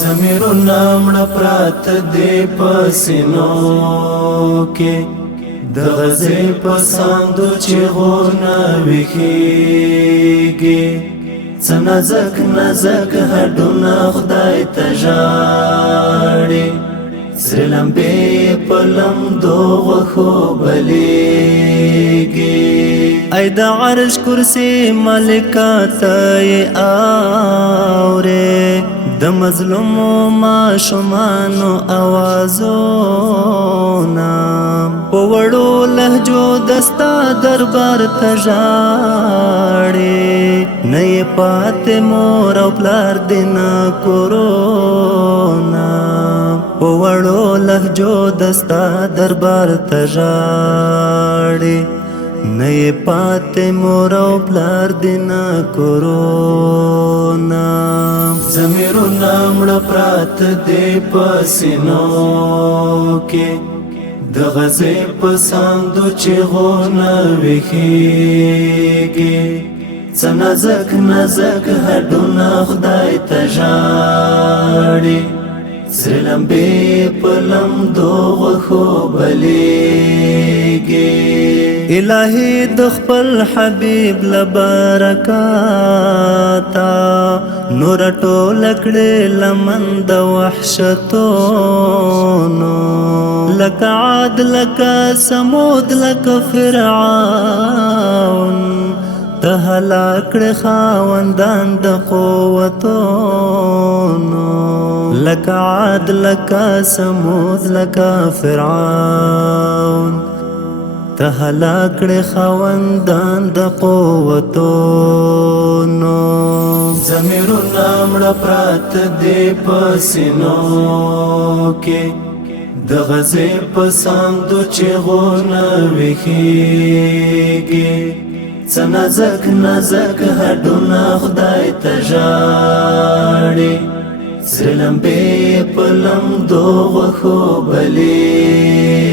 زمیرونه مړه پراته دې په سینو کې د غزې په ساندو چیغونه ویښیږي څه نازک نازک هډونه خدای ته ژاړي سرې لمبې په لمدو غوښو بلیږي ای د عرش کرسي ملکه ته یې اورې د مظلومو ماشومانو اوازونه په وړو لهجو دستا دربار ته ژاړي نه یې پاتې مور او پلار دې نه کورونا په وړو لهجو دستا دربار ته ژاړي نه یې پاتې مور او پلار دې نه کورونا زمیرونه مړه پراته دې په سینو کې د غزې په ساندو چیغونه ویښیږي څه نازک نازک هډونه خدای ته ژاړي سرې لمبې په لمدو غوښو بلیږي الهي د خپل حبیب له برکاته نور ټوله کړې لمن د وحشتونو لکه عاد لکه ثمود لکه فرعون ته هلاک کړې خاوندان د قوتونو لکه عاد لکه ثمود لکه فرعون ته هلاک کړې خاوندان د قوتونو زمیرونه مړه پراته دې په سینو کې د غزې په ساندو چیغونه ویښیږي څه نازک نازک هډونه خدای ته ژاړي سرې لمبې په لمدو غوښو بلیږي